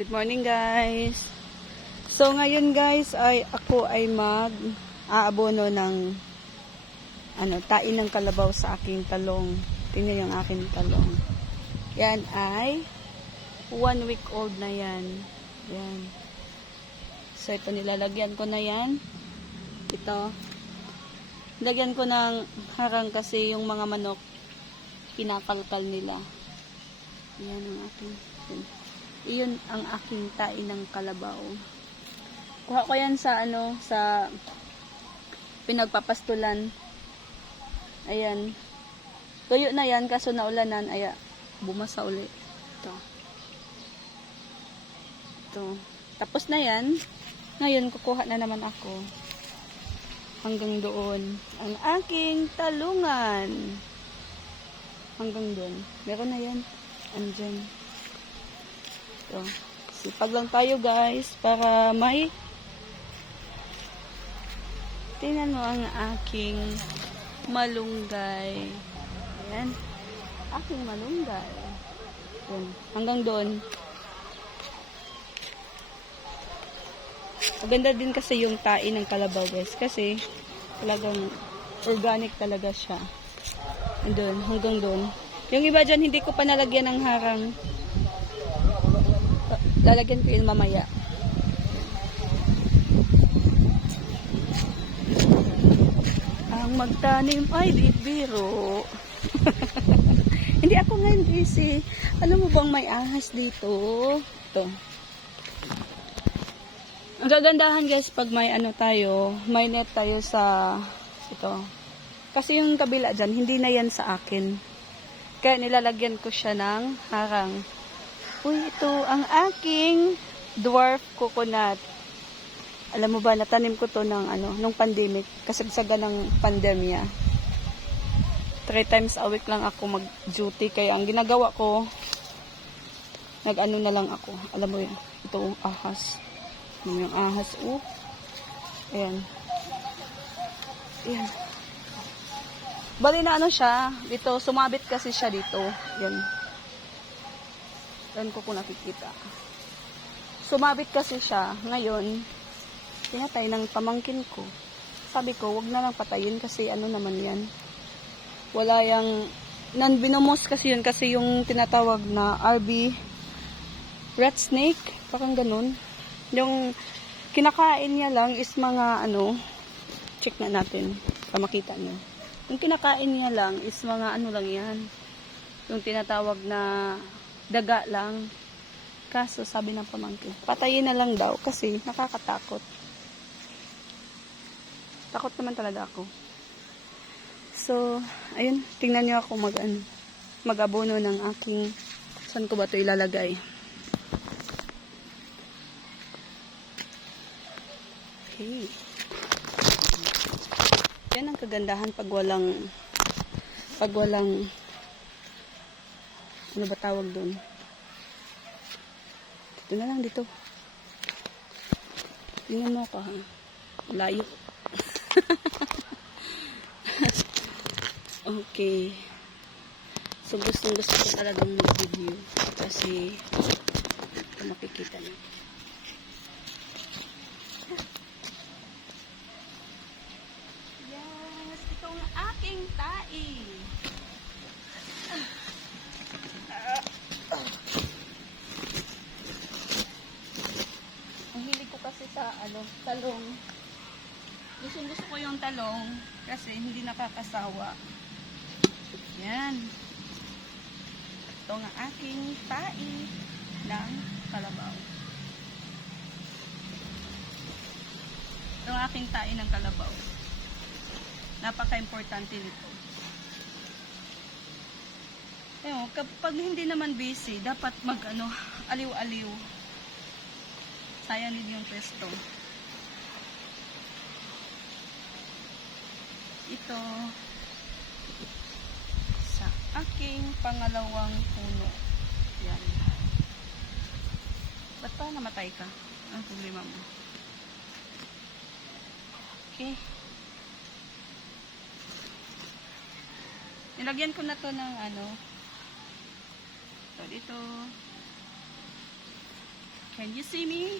Good morning guys. So ngayon guys ay ako ay mag aabono ng ano, tain ng kalabaw sa aking talong. Tingnan yung aking talong. Yan ay one week old na yan. Yan. So ito nilalagyan ko na yan. Ito. Lagyan ko ng harang kasi yung mga manok kinakalkal nila. Yan ang aking yun. Iyon ang aking tain ng kalabaw. Kuha ko yan sa ano, sa pinagpapastulan. Ayan. Tuyo na yan, kaso naulanan, aya, bumasa uli. Ito. Ito. Tapos na yan. Ngayon, kukuha na naman ako. Hanggang doon. Ang aking talungan. Hanggang doon. Meron na yan. Andyan. Ito. Sipag lang tayo guys para may tingnan mo ang aking malunggay. Ayan. Aking malunggay. Yan. Hanggang doon. Maganda din kasi yung tain ng kalabaw guys. Kasi talagang organic talaga siya. Andun, hanggang doon. Yung iba dyan, hindi ko pa nalagyan ng harang. Lalagyan ko yun mamaya. Ang magtanim ay di hindi ako ngayon busy. Alam mo bang may ahas dito? Ito. Ang gagandahan guys pag may ano tayo, may net tayo sa ito. Kasi yung kabila dyan, hindi na yan sa akin. Kaya nilalagyan ko siya ng harang. Uy, ito ang aking dwarf coconut. Alam mo ba, natanim ko to ng ano, nung pandemic, kasagsaga ng pandemya. Three times a week lang ako mag-duty, kaya ang ginagawa ko, nag-ano na lang ako. Alam mo yun, ito ahas. Yun yung ahas, oh. Ayan. Ayan. Bali na ano siya, dito, sumabit kasi siya dito. Yan. Yan ko kung nakikita. Sumabit kasi siya. Ngayon, pinatay ng pamangkin ko. Sabi ko, wag na lang patayin kasi ano naman yan. Wala yung, nan binomos kasi yun kasi yung tinatawag na RB rat snake, parang ganun. Yung kinakain niya lang is mga ano, check na natin para makita niyo. Yung kinakain niya lang is mga ano lang yan. Yung tinatawag na daga lang. Kaso sabi ng pamangkin, patayin na lang daw kasi nakakatakot. Takot naman talaga ako. So, ayun, tingnan niyo ako mag ano, mag-abono ng aking saan ko ba 'to ilalagay? Okay. Yan ang kagandahan pag walang pag walang ano ba tawag doon? Dito na lang dito. Tingnan mo ako ha. Layo. okay. So gustong gusto ko talagang mag-video kasi ito makikita niyo. Yes, itong aking tai. Ang hilig ko kasi sa ano, talong. Gusto gusto ko yung talong kasi hindi nakakasawa. Yan. Ito ang aking tai ng kalabaw. Ito ang aking tai ng kalabaw. Napaka-importante nito. Ayun, kapag hindi naman busy, dapat mag ano, aliw-aliw. Sayang din yung pwesto. Ito sa aking pangalawang puno. Yan. Ba't pa namatay ka? Ang problema mo? Okay. Nilagyan ko na to ng ano. So, dito. Can you see me?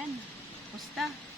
Yan. Pusta.